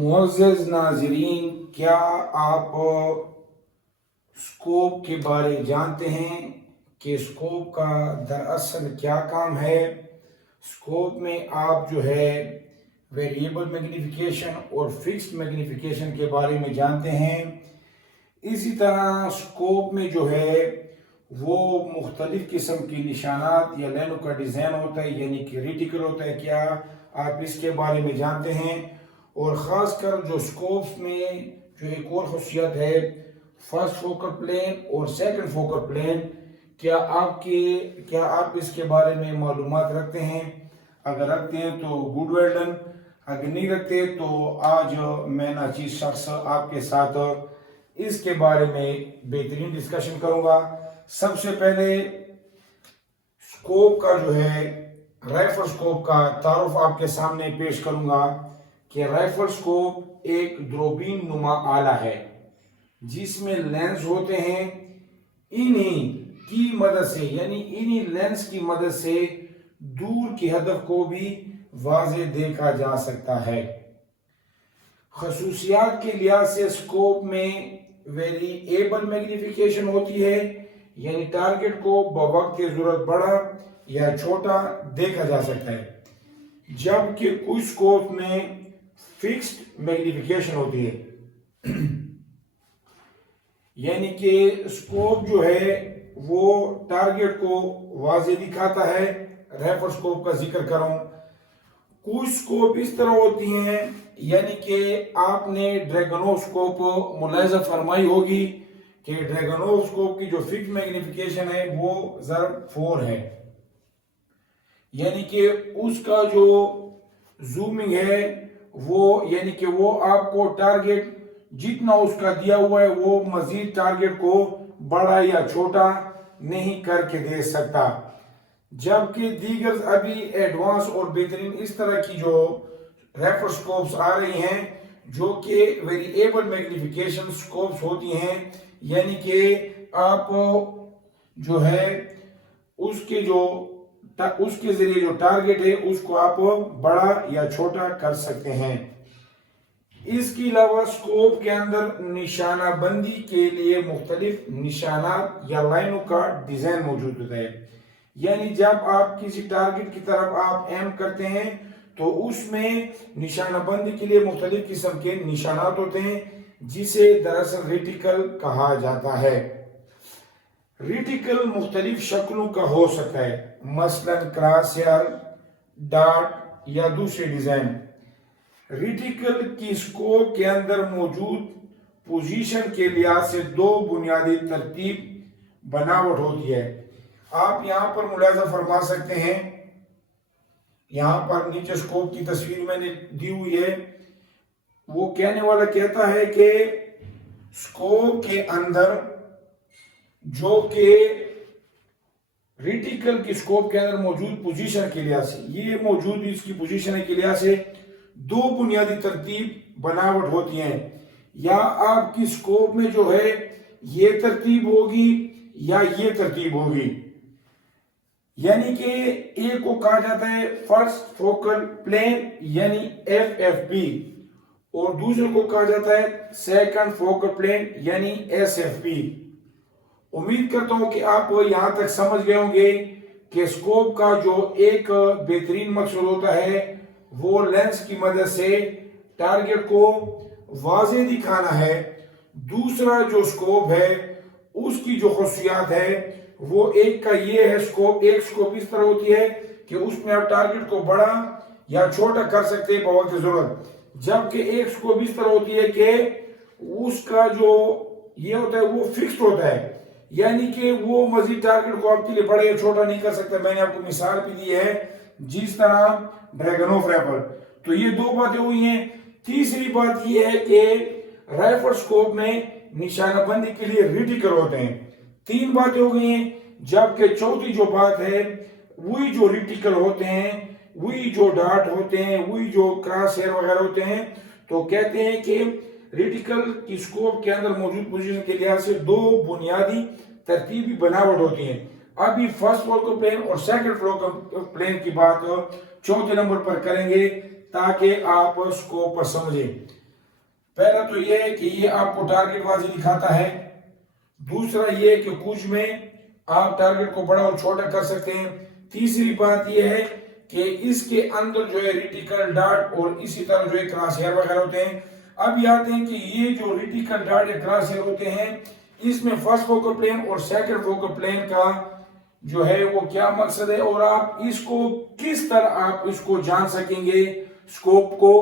معزز ناظرین، کیا آپ اسکوپ کے بارے جانتے ہیں کہ اسکوپ کا دراصل کیا کام ہے؟ اسکوپ میں آپ جو ہے ویریبل میگنیفیکیشن اور فکسڈ میگنیفیکیشن کے بارے میں جانتے ہیں۔ اسی طرح اسکوپ میں جو ہے وہ مختلف قسم کی نشانات یا لائنوں کا ڈیزائن ہوتا ہے، یعنی کہ ریٹیکل ہوتا ہے۔ کیا آپ اس کے بارے میں جانتے ہیں؟ اور خاص کر جو اسکوپس میں جو ایک اور خصوصیت ہے، فرسٹ فوکل پلین اور سیکنڈ فوکل پلین، کیا آپ اس کے بارے میں معلومات رکھتے ہیں؟ اگر رکھتے ہیں تو گڈ ویل ڈن، اگر نہیں رکھتے تو آج میں ناچیز شخص آپ کے ساتھ اس کے بارے میں بہترین ڈسکشن کروں گا۔ سب سے پہلے اسکوپ کا جو ہے رائفل اسکوپ کا تعارف آپ کے سامنے پیش کروں گا کہ رائفل اسکوپ ایک دوربین نما آلہ ہے جس میں لینس ہوتے ہیں۔ انہی کی مدد سے، یعنی انہی لینس کی مدد سے دور کی ہدف کو بھی واضح دیکھا جا سکتا ہے۔ خصوصیات کے لحاظ سے اسکوپ میں ویریبل میگنیفیکیشن ہوتی ہے، یعنی ٹارگٹ کو بوقت کی ضرورت بڑا یا چھوٹا دیکھا جا سکتا ہے، جبکہ کچھ اسکوپ میں فکسڈ میگنیفیکیشن ہوتی ہے، یعنی کہ اسکوپ جو ہے وہ ٹارگٹ کو واضح دکھاتا ہے۔ رائفل اسکوپ کا ذکر کروں، کچھ اسکوپ اس طرح ہوتی ہیں، یعنی کہ آپ نے ڈریگنو اسکوپ ملاحظہ فرمائی ہوگی کہ ڈریگنو اسکوپ کی جو فکس میگنیفیکیشن ہے وہ ضرب 4 ہے، یعنی کہ اس کا جو زومنگ ہے وہ، یعنی کہ وہ آپ کو ٹارگٹ جتنا اس کا دیا ہوا ہے وہ مزید ٹارگٹ کو بڑا یا چھوٹا نہیں کر کے دے سکتا، جبکہ دیگر ابھی ایڈوانس اور بہترین اس طرح کی جو رائفل اسکوپس آ رہی ہیں جو کہ ویریبل میگنیفیکیشن اسکوپس ہوتی ہیں، یعنی کہ آپ جو ہے اس کے ذریعے جو ٹارگٹ ہے اس کو آپ بڑا یا چھوٹا کر سکتے ہیں۔ اس کے علاوہ اسکوپ کے اندر نشانہ بندی کے لیے مختلف نشانات یا لائنوں کا ڈیزائن موجود ہوتا ہے، یعنی جب آپ کسی ٹارگٹ کی طرف آپ ایم کرتے ہیں تو اس میں نشانہ بندی کے لیے مختلف قسم کے نشانات ہوتے ہیں جسے دراصل ریٹیکل کہا جاتا ہے۔ ریٹیکل مختلف شکلوں کا ہو سکتا ہے، مثلا کراس ہیئر، ڈاٹ یا دوسرے ڈیزائن۔ ریٹیکل کی اسکوپ کے اندر موجود پوزیشن کے لحاظ سے دو بنیادی ترتیب بناوٹ ہوتی ہے۔ آپ یہاں پر ملاحظہ فرما سکتے ہیں، یہاں پر نیچے اسکوپ کی تصویر میں نے دی ہوئی ہے، وہ کہنے والا کہتا ہے کہ اسکوپ کے اندر جو کہ ریٹیکل کی اسکوپ کے اندر موجود پوزیشن کے لحاظ سے، یہ موجود اس کی پوزیشن کے لحاظ سے دو بنیادی ترتیب بناوٹ ہوتی ہیں، یا آپ کی اسکوپ میں جو ہے یہ ترتیب ہوگی یا یہ ترتیب ہوگی، یعنی کہ ایک کو کہا جاتا ہے فرسٹ فوکل پلین یعنی ایف ایف پی، اور دوسرے کو کہا جاتا ہے سیکنڈ فوکل پلین یعنی ایس ایف پی۔ امید کرتا ہوں کہ آپ یہاں تک سمجھ گئے ہوں گے کہ اسکوپ کا جو ایک بہترین مقصد ہوتا ہے وہ لینس کی مدد سے ٹارگٹ کو واضح دکھانا ہے۔ دوسرا جو اسکوپ ہے اس کی جو خصوصیات ہے وہ ایک کا یہ ہے، ایک اسکوپ اس طرح ہوتی ہے کہ اس میں آپ ٹارگٹ کو بڑا یا چھوٹا کر سکتے ہیں بوقت ضرورت، جبکہ ایک اسکوپ اس طرح ہوتی ہے کہ اس کا جو یہ ہوتا ہے وہ فکسڈ ہوتا ہے، یعنی کہ وہ مزید ٹارگٹ کو آپ کے لیے بڑا یا چھوٹا نہیں کر سکتا۔ میں نے آپ کو مثال بھی دی ہے جس طرح ڈریگنو رائفل۔ تو یہ دو باتیں ہوئی ہیں۔ تیسری بات یہ ہے کہ رائفل اسکوپ میں نشانہ بندی کے لیے ریٹیکل ہوتے ہیں۔ تین باتیں ہو گئی ہیں، جبکہ چوتھی جو بات ہے وہی جو ریٹیکل ہوتے ہیں، وہی جو ڈاٹ ہوتے ہیں، وہی جو کراس ہیئر وغیرہ ہوتے ہیں، تو کہتے ہیں کہ ریٹیکل کی اسکوپ کے اندر موجود پوزیشن کے لحاظ سے دو بنیادی ترتیبی بناوٹ ہوتی ہیں۔ ابھی فرسٹ فوکل پلین اور سیکنڈ فوکل پلین کی بات چوتھے نمبر پر کریں گے تاکہ آپ اسکوپ پر سمجھیں۔ پہلا تو یہ ہے کہ یہ آپ کو ٹارگٹ واضح دکھاتا ہے، دوسرا یہ کہ کچھ میں آپ ٹارگٹ کو بڑا اور چھوٹا کر سکتے ہیں، تیسری بات یہ ہے کہ اس کے اندر جو ہے ریٹیکل ڈاٹ اور اسی طرح جو ہے کراس ہیئر وغیرہ ہوتے ہیں۔ اب یاد ہیں کہ یہ جو ریٹیکل ڈاٹ یا کراس ہیئر ہوتے ہیں اس میں فرسٹ فوکل پلین اور سیکنڈ فوکل پلین کا جو ہے وہ کیا مقصد ہے، اور آپ اس کو کس طرح آپ اس کو جان سکیں گے سکوپ کو،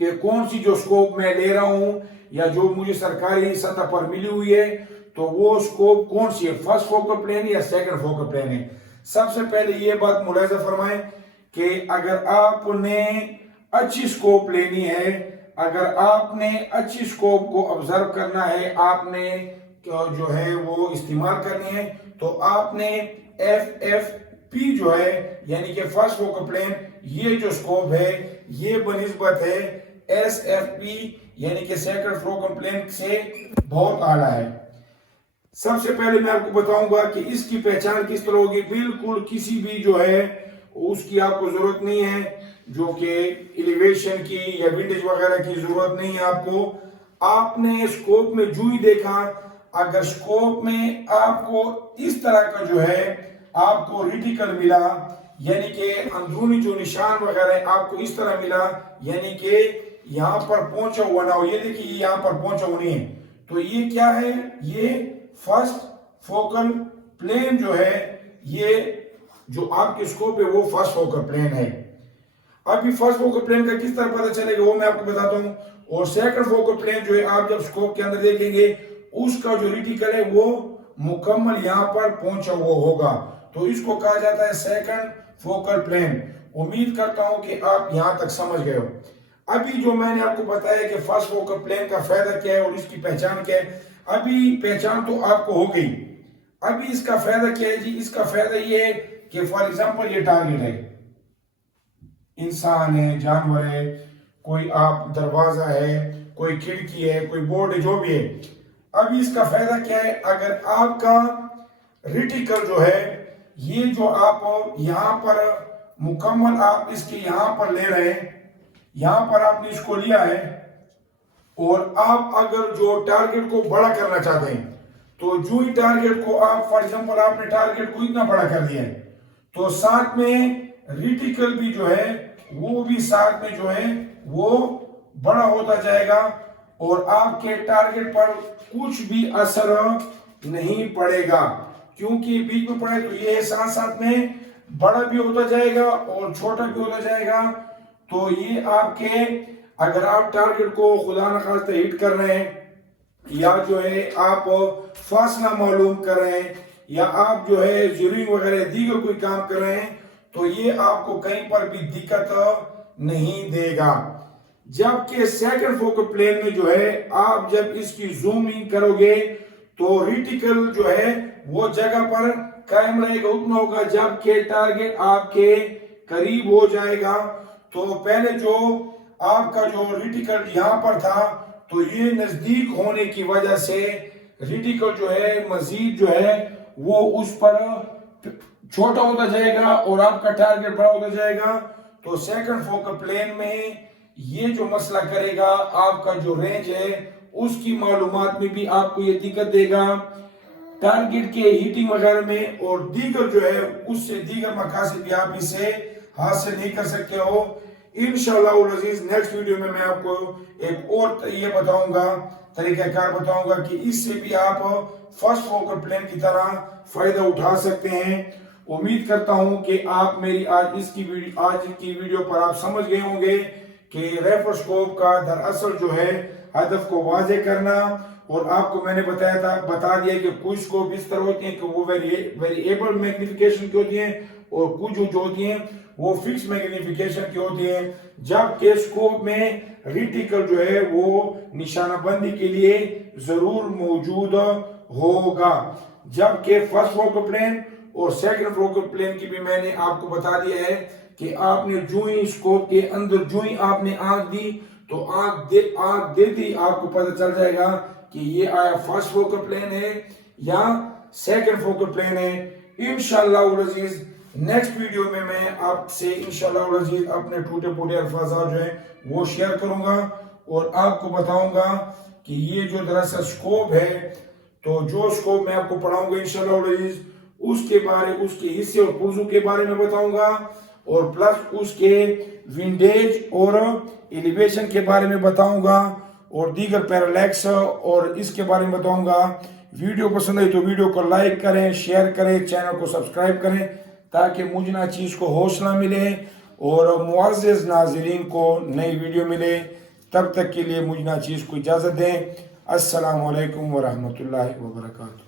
کہ کون سی جو سکوپ میں لے رہا ہوں یا جو مجھے سرکاری سطح پر ملی ہوئی ہے تو وہ سکوپ کون سی ہے، فرسٹ فوکل پلین یا سیکنڈ فوکل پلین ہے۔ سب سے پہلے یہ بات ملاحظہ فرمائیں کہ اگر آپ نے اچھی سکوپ لینی ہے، اگر آپ نے اچھی سکوپ کو آبزرو کرنا ہے، آپ نے جو ہے وہ استعمال کرنی ہے، تو آپ نے FFP جو ہے یعنی کہ فرسٹ فوکل پلین، یہ جو سکوپ ہے یہ بنسبت ہے SFP یعنی کہ سیکنڈ فوکل پلین سے بہت اعلیٰ ہے۔ سب سے پہلے میں آپ کو بتاؤں گا کہ اس کی پہچان کس طرح ہوگی۔ بالکل کسی بھی جو ہے اس کی آپ کو ضرورت نہیں ہے، جو کہ ایلیویشن کی یا ونڈیج وغیرہ کی ضرورت نہیں ہے آپ کو۔ آپ نے سکوپ میں جو ہی دیکھا، اگر سکوپ میں آپ کو اس طرح کا جو ہے آپ کو ریٹیکل ملا، یعنی کہ اندرونی جو نشان وغیرہ ہے آپ کو اس طرح ملا، یعنی کہ یہاں پر پہنچا ہوا نہ ہو، یہ دیکھیے یہ یہاں پر پہنچا ہوا نہیں ہے، تو یہ کیا ہے، یہ فرسٹ فوکل پلین جو ہے، یہ جو آپ کے سکوپ ہے وہ فرسٹ فوکل پلین ہے۔ اب یہ فرسٹ فوکل پلین کا کس طرح پتہ چلے گا وہ میں آپ کو بتاتا ہوں، اور سیکنڈ فوکل پلین جو ہے آپ جب سکوپ کے اندر دیکھیں گے اس کا جو ریٹیکل ہے وہ مکمل یہاں پر پہنچا ہوا ہوگا، تو اس کو کہا جاتا ہے سیکنڈ فوکل پلین۔ امید کرتا ہوں کہ آپ یہاں تک سمجھ گئے ہو۔ ابھی جو میں نے آپ کو بتایا کہ فرسٹ فوکل پلین کا فائدہ کیا ہے اور اس کی پہچان کیا ہے، ابھی پہچان تو آپ کو ہو گئی، ابھی اس کا فائدہ کیا ہے جی؟ اس کا فائدہ یہ ہے کہ فار ایگزامپل یہ ٹارگٹ ہے، انسان ہے، جانور ہے، کوئی آپ دروازہ ہے، کوئی کھڑکی ہے، کوئی بورڈ ہے، جو بھی ہے۔ ابھی اس کا فائدہ کیا ہے، اگر آپ کا ریٹیکل جو ہے یہ جو آپ یہاں پر مکمل آپ اس کے یہاں پر لے رہے ہیں، یہاں پر آپ نے اس کو لیا ہے، اور آپ اگر جو ٹارگٹ کو بڑا کرنا چاہتے ہیں تو جو ہی ٹارگٹ کو آپ فار ایگزامپل آپ نے ٹارگٹ کو اتنا بڑا کر دیا ہے تو ساتھ میں ریٹیکل بھی جو ہے وہ بھی ساتھ میں جو ہے وہ بڑا ہوتا جائے گا، اور آپ کے ٹارگٹ پر کچھ بھی اثر نہیں پڑے گا، کیونکہ بیچ میں پڑے تو یہ ساتھ ساتھ میں بڑا بھی ہوتا جائے گا اور چھوٹا بھی ہوتا جائے گا۔ تو یہ آپ کے اگر آپ ٹارگٹ کو خدا نخواستہ ہٹ کر رہے ہیں، یا جو ہے آپ فاصلہ معلوم کر رہے ہیں، یا آپ جو ہے زیروئنگ وغیرہ دیگر کوئی کام کر رہے ہیں، تو یہ آپ کو کہیں پر بھی دقت نہیں دے گا۔ جبکہ سیکنڈ فوکل پلین میں جو ہے آپ جب اس کی زومنگ کرو گے تو ریٹیکل جو ہے وہ جگہ پر قائم رہے گا، اتنا ہوگا، جبکہ ٹارگٹ آپ کے قریب ہو جائے گا۔ تو پہلے جو آپ کا جو ریٹیکل یہاں پر تھا تو یہ نزدیک ہونے کی وجہ سے ریٹیکل جو ہے مزید جو ہے وہ اس پر چھوٹا ہوتا جائے گا اور آپ کا ٹارگٹ بڑا ہوتا جائے گا۔ تو سیکنڈ فوکل پلین میں یہ جو مسئلہ کرے گا، آپ کا جو رینج ہے اس کی معلومات میں بھی آپ کو یہ دقت دے گا، ٹارگٹ کے ہیٹنگ وغیرہ میں، اور دیگر جو ہے اس سے دیگر مقاصد بھی آپ اسے حاصل نہیں کر سکتے ہو۔ انشاءاللہ العزیز نیکسٹ ویڈیو میں آپ کو ایک اور یہ بتاؤں گا، طریقہ کار بتاؤں گا کہ اس سے بھی آپ فرسٹ فوکل پلین کی طرح فائدہ اٹھا سکتے ہیں۔ امید کرتا ہوں کہ آپ میری آج کی ویڈیو پر آپ سمجھ گئے ہوں گے کہ ریفر سکوپ کا دراصل جو ہے ہدف کو واضح کرنا، اور آپ کو میں نے بتا دیا کہ کچھ سکوپ اس طرح ہوتی ہیں کہ وہ ویریبل میگنیفیکیشن کی ہوتی ہیں، اور کچھ جو ہوتی ہیں وہ فکس میگنیفیکیشن کی ہوتی ہیں، جبکہ سکوپ میں ریٹیکل جو ہے وہ نشانہ بندی کے لیے ضرور موجود ہوگا۔ جبکہ فرسٹ فوکل پلین اور سیکنڈ فوکل پلین کی بھی میں نے آپ کو بتا دیا ہے کہ آپ نے جو ہی سکوپ کے اندر جو ہی آپ نے آنکھ دی تو آنکھ دیتی آپ کو پتہ چل جائے گا کہ یہ آیا فرسٹ فوکل پلین ہے یا سیکنڈ فوکل پلین ہے۔ انشاءاللہ العزیز نیکسٹ ویڈیو میں آپ سے انشاءاللہ العزیز اپنے ٹوٹے پوٹے الفاظات جو ہیں وہ شیئر کروں گا۔ اور آپ کو بتاؤں گا کہ یہ جو دراصل سکوپ ہے، تو جو سکوپ میں آپ کو پڑھاؤں گا انشاءاللہ اس کے حصے اور پرزوں کے بارے میں بتاؤں گا، اور پلس اس کے ونڈیج اور ایلیویشن کے بارے میں بتاؤں گا، اور دیگر پیرالیکس اور اس کے بارے میں بتاؤں گا۔ ویڈیو پسند ہے تو ویڈیو کو لائک کریں، شیئر کریں، چینل کو سبسکرائب کریں تاکہ مجھے نہ چیز کو حوصلہ ملے اور معزز ناظرین کو نئی ویڈیو ملے۔ تب تک کے لیے مجھے نہ چیز کو اجازت دیں۔ السلام علیکم ورحمۃ اللہ وبرکاتہ۔